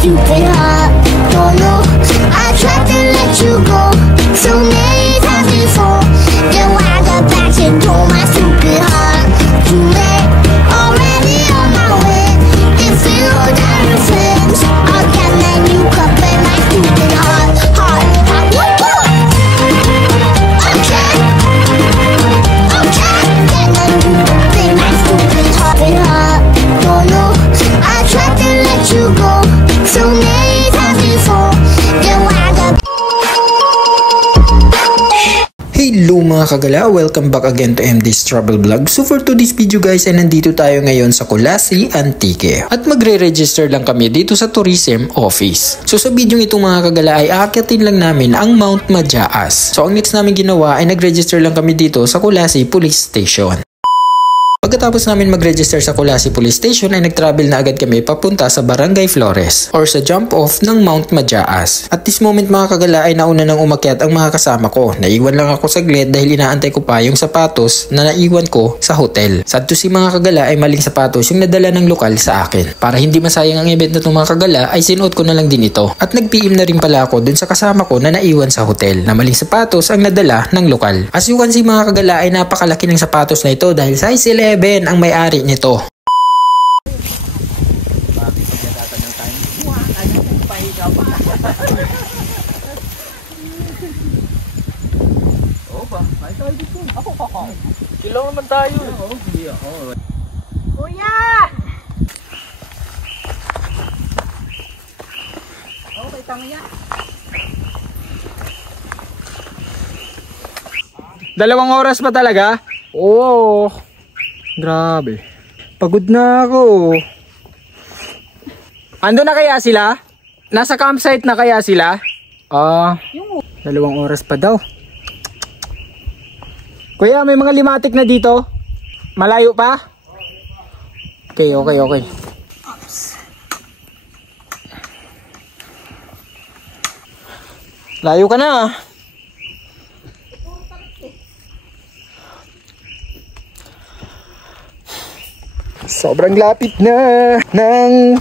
stupid heart. Don't know, I tried to let you go so many times before. Then why the back and told my stupid heart. Too late, already on my way. If you know that we're friends again, then you could play my stupid heart. Heart, heart, what? Okay, okay. Then you could play my stupid heart. Don't know, I tried to let you go so many times before. Then why the Hello mga kagala, welcome back again to MD's Travel Vlog. So for today's video guys ay nandito tayo ngayon sa Colasi Antique at magre-register lang kami dito sa tourism office. So sa video itong mga kagala ay aakyatin lang namin ang Mount Majaas. So ang next namin ginawa ay nag-register lang kami dito sa Colasi Police Station. Pagkatapos namin mag-register sa Colasi Police Station ay nag-travel na agad kami papunta sa Barangay Flores or sa jump off ng Mount Majaas. At this moment mga kagala ay nauna nang umakyat ang mga kasama ko. Naiwan lang ako saglit dahil inaantay ko pa yung sapatos na naiwan ko sa hotel. Sad to see mga kagala ay maling sapatos yung nadala ng lokal sa akin. Para hindi masayang ang event na itong mga kagala ay sinuot ko na lang din ito. At nag-PM na rin pala ako dun sa kasama ko na naiwan sa hotel na maling sapatos ang nadala ng lokal. As you can see mga kagala ay napakalaki ng sapatos na ito dahil size 11 ang may-ari nito. Kilaw naman tayo. Kuya! Okay, tangya. 2 oras pa talaga? Oo. Grabe. Pagod na ako. Ando na kaya sila? Nasa campsite na kaya sila? 2 oras pa daw. Kuya, may mga limatic na dito? Malayo pa? Okay. Layo ka na. Sobrang lapit na ng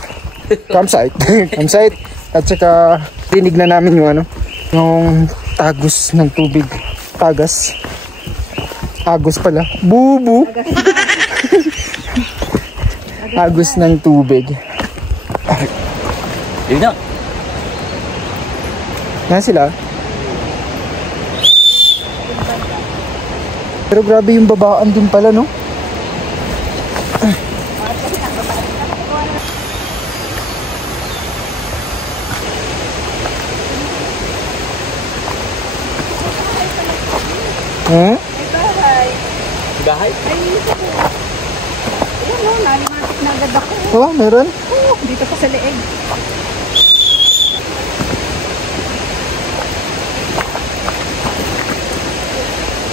campsite. At saka dinig na namin yung yung tagos ng tubig. Agos pala. Bubu. Agos ng tubig. Yun na. Yan sila. Pero grabe yung babaan din pala, no? Bahay? Ay, ayan o, nalimatik na agad ako. Oo, meron? Oo, dito pa sa leeg.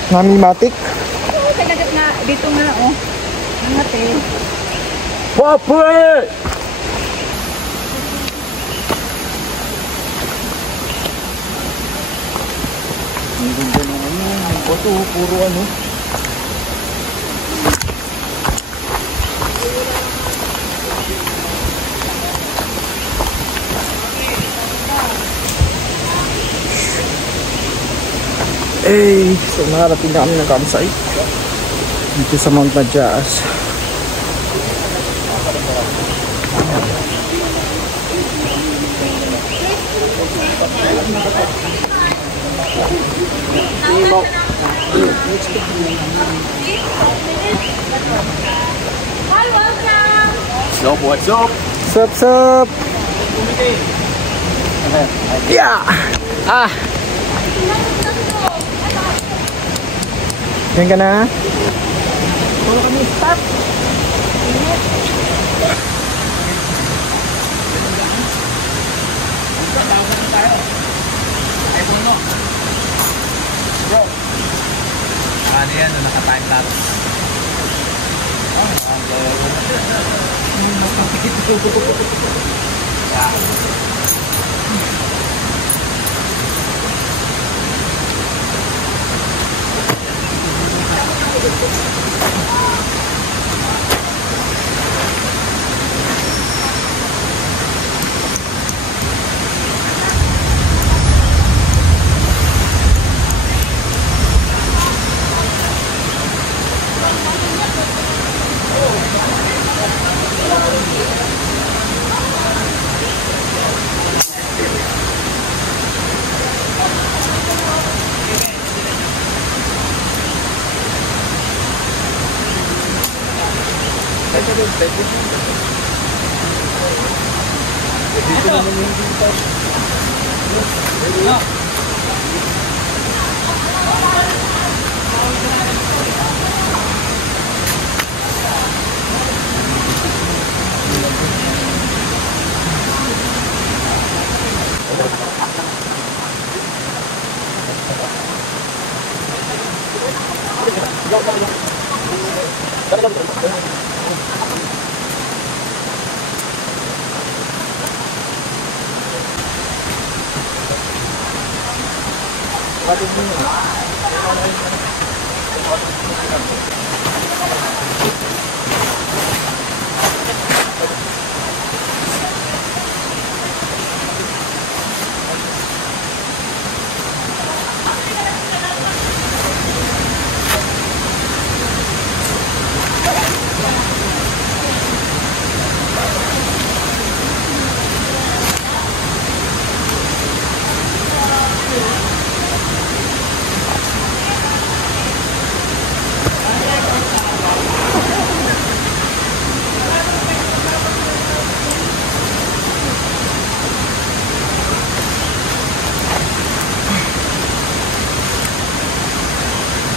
Namimatik? Oo, talagat na, dito nga o. Nangatin. Wapoy! Ang ganda ng bato, puro so nakarating na kami ng campsite dito sa Mount Majaas. What's up? Sup? Yeah! Yan ka na? Oo, kami start. Bro, ano yan? Naka-time lapse.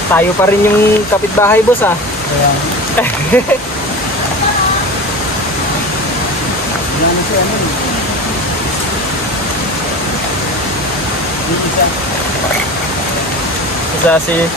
Tayo pa rin yung kapitbahay, boss, ah. Isa si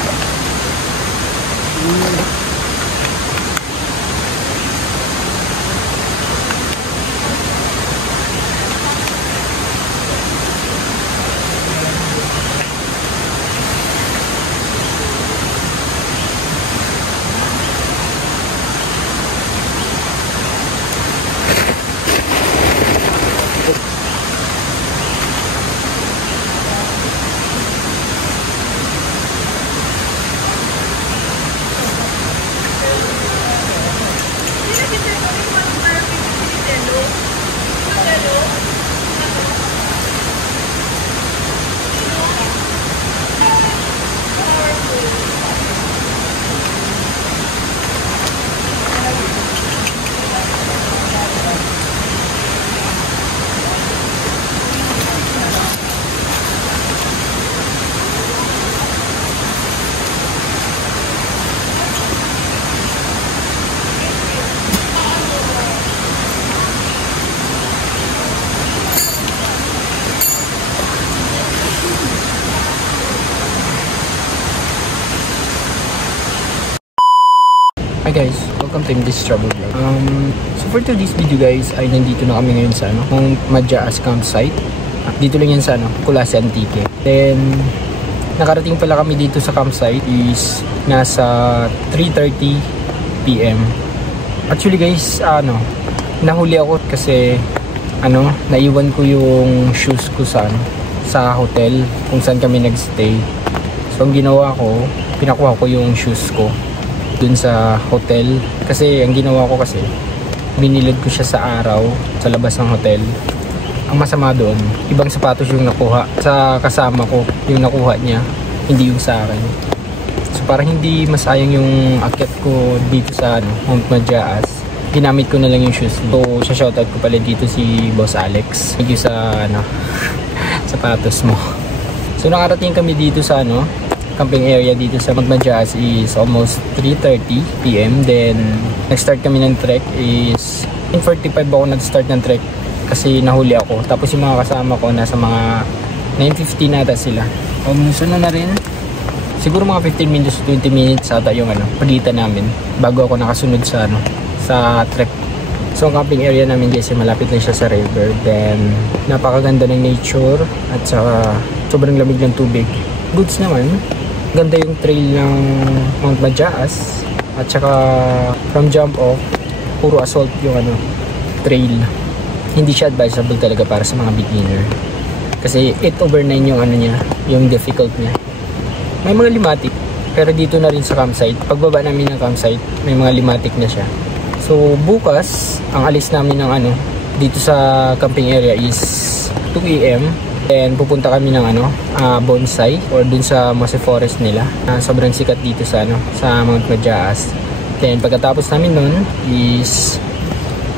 Hi guys, welcome to this travel vlog. So for today's video guys, ay nandito na kami ngayon sa Mount Majaas campsite. Dito lang yan sa Colase Antique. Then nakarating pala kami dito sa campsite is nasa 3:30 PM. Actually guys, nahuli ako kasi naiwan ko yung shoes ko sa hotel kung saan kami nagstay. So ang ginawa ko, pinakuha ko yung shoes ko dun sa hotel kasi ang ginawa ko kasi binilad ko siya sa araw sa labas ng hotel. Ang masama doon, ibang sapatos yung nakuha sa kasama ko, yung nakuha niya, hindi yung sa akin. So parang hindi masayang yung akyat ko dito sa Mount Majaas. Ginamit ko na lang yung shoes. So shoutout ko pala dito si Boss Alex. Thank you sa sapatos mo. So nakarating kami dito sa camping area dito sa Mount Majaas is almost 3:30 PM. Then nag-start kami ng trek is 9:45 ako nag-start ng trek kasi nahuli ako. Tapos yung mga kasama ko nasa mga 9:50 nata sila. Sunod na rin. Siguro mga 15 minutes to 20 minutes ata yung pagitan namin bago ako nakasunod sa trek. So ang camping area namin guys malapit na siya sa river. Then napakaganda ng nature at saka sobrang lamig ng tubig. Goods naman. Ganda yung trail ng Mount Majaas at saka from jump off puro assault yung trail. Hindi siya advisable talaga para sa mga beginner kasi 8/9 yung niya, yung difficult niya. May mga limatic Pero dito na rin sa campsite. Pagbaba namin ng campsite, may mga limatic na siya. So bukas, ang alis namin ng dito sa camping area is 2 AM. And pupunta kami ng bonsai or dun sa Mose Forest nila. Sobrang sikat dito sa sa Mount Majaas. Then pagkatapos namin nun is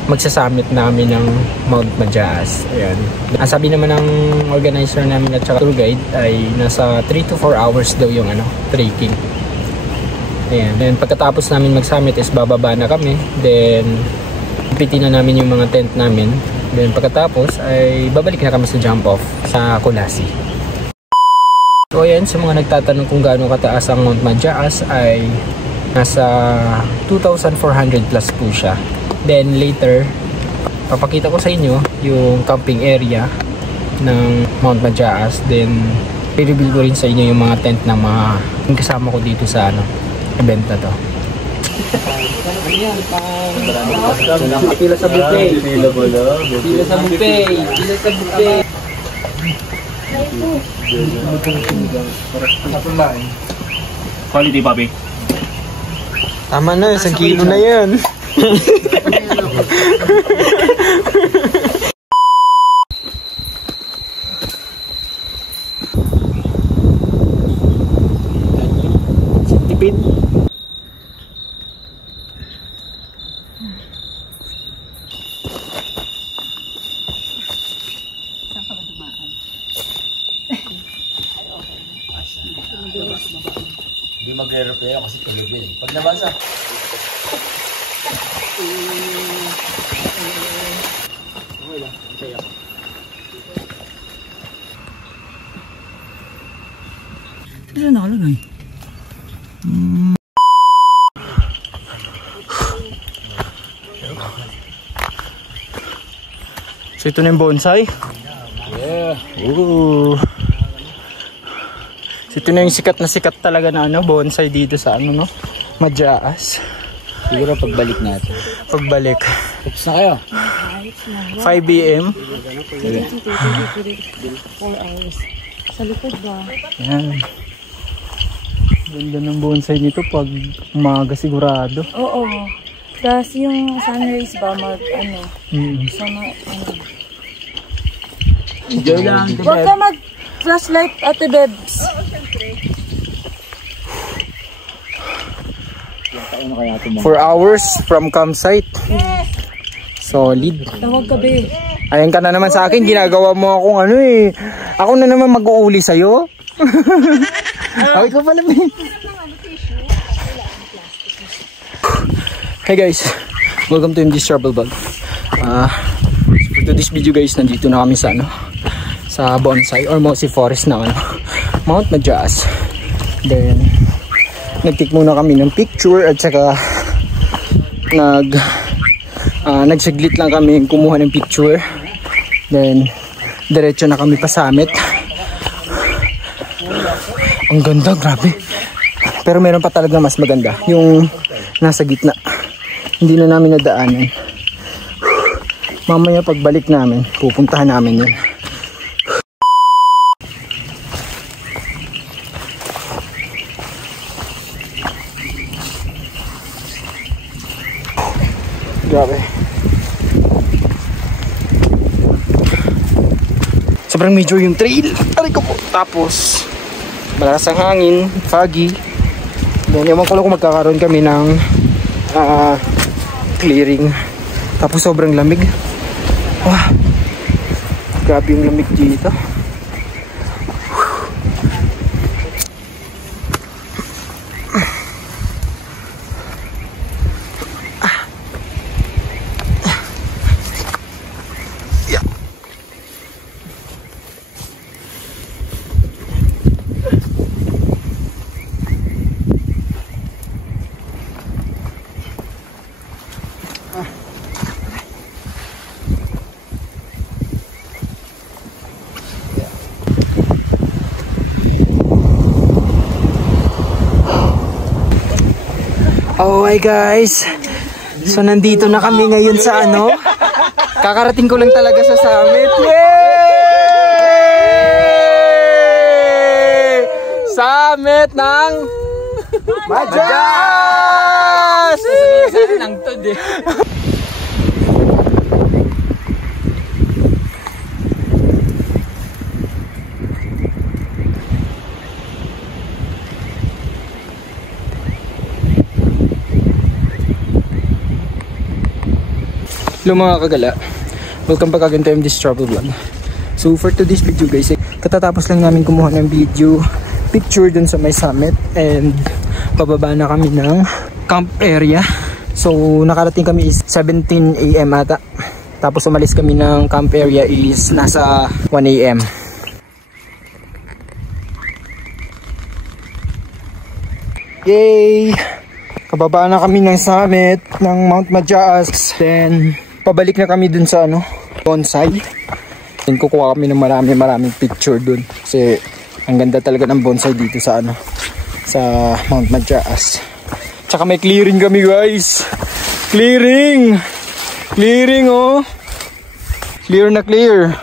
magsasummit namin ng Mount Majaas. Ayan. Ang sabi naman ng organizer namin at saka tour guide ay nasa 3 to 4 hours daw yung trekking. Ayan. Then pagkatapos namin mag-summit is bababa na kami. Then pitin na namin yung mga tent namin. Then pagkatapos ay babalik na kami sa jump off sa Kulasi. So ayan, sa mga nagtatanong kung gaano kataas ang Mount Majaas ay nasa 2,400 plus po siya. Then later, papakita ko sa inyo yung camping area ng Mount Majaas. Then i-reveal ko rin sa inyo yung mga tent ng mga kasama ko dito sa event na to. Pila sa buffet. Pila sa buffet. Pila sa buffet. Quality, papi. Tama na, 1 kilo na yan. Tipid. Hindi magre-repair kasi tulog yun. Pag nabasa. Ano nakalagay? So ito na yung bonsai. Yeah. Ooh. So ito na yung sikat na sikat talaga na bonsai dito sa Majaas. Siguro pagbalik natin. Pagbalik. Tapos na kayo. 5 AM. 4 hours. Sa likod ba? Yan. Ganda ng bonsai nito pag umaga sigurado. Oo. Tapos yung sunrise ba sama Enjoy lang. Huwag ka mag-flashlight, Ate Bebs. 4 hours from campsite. Solid. Tawag ka, be. Ayan ka na naman sa akin, ginagawa mo akong ako na naman mag-uuli sa'yo. Ay, ikaw pala, be. Hey guys, welcome to MD's Travel Vlog. For this video guys, nandito na kami sa bonsai or Mose Forest na Mount Majaas. Then nag-take muna kami ng picture at saka nagsaglit lang kami kumuha ng picture. Then diretso na kami pa summit. Ang ganda, grabe. Pero meron pa talaga mas maganda, yung nasa gitna. Hindi na namin nadaanan. Mamaya pagbalik namin, pupuntahan namin yun. Grabe. Sobrang major yung trail. Aray ko po. Tapos malakas ang hangin, foggy. Then ewan ko lang kung magkakaroon kami ng clearing. Tapos sobrang lamig. Wow. Grabe yung lamig dito. Oh hi guys, so nandito na kami ngayon sa kakarating ko lang talaga sa summit. Yay! Summit ng Madyas! Sasabihin ng tod eh. Hello mga kagala, welcome back again to MD's Travel Vlog. So for today's video guys, katatapos lang namin kumuha ng video picture dun sa may summit and pababa na kami ng camp area. So nakarating kami is 17 AM ata, tapos umalis kami ng camp area is nasa 1 AM. Yay! Kababa na kami ng summit ng Mount Madyas. Then pabalik na kami dun sa bonsai. Then kukuha kami ng maraming picture dun kasi ang ganda talaga ng bonsai dito sa sa Mount Madyas. Tsaka may clearing kami guys. Clearing oh. Clear na clear.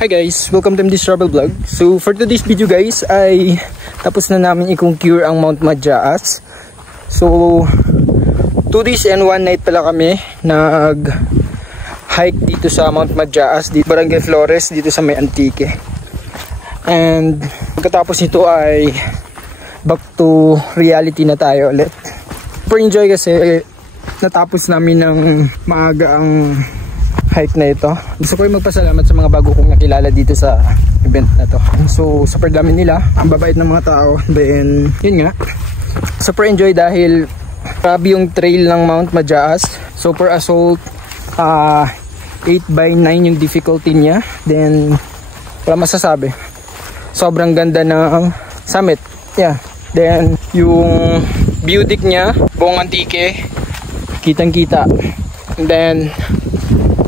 Hi guys, welcome to this travel vlog. So for today's video guys ay tapos na namin i-concure ang Mount Majaas. So 2 days and 1 night pala kami nag-hike dito sa Mount Majaas, dito Barangay Flores, dito sa may Antique. And pagkatapos nito ay back to reality na tayo ulit. Super enjoy kasi natapos namin ng maaga ang hike na ito. Gusto ko rin magpasalamat sa mga bago kong nakilala dito sa event na to. So super dami nila, ang babait ng mga tao. Then yun nga, super enjoy dahil grabe yung trail ng Mount Majaas. Super assault, 8x9 yung difficulty niya. Then wala masasabi, sobrang ganda ng summit. Yeah. Then yung view deck niya, buong Antique, kitang kita. And then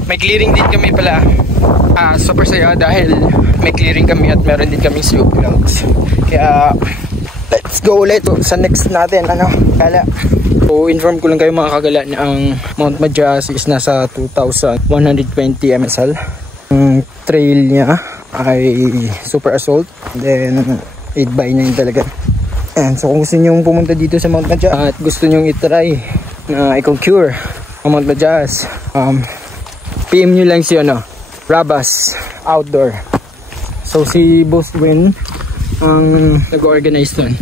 may clearing din kami pala. Super saya dahil may clearing kami at meron din kaming slope clouds. Kaya let's go ulit sa next natin kala. So inform ko lang kayo mga kagala na ang Mount Majaas is nasa 2,120 MSL. Ang trail niya ay super assault, then 8x9 talaga. And so kung gusto nyo pumunta dito sa Mount Majaas at gusto nyo itry na i-concure ang Mount Majaas, PM nyo lang si Rabas Outdoor. So si Boss Win ang nag-organize doon.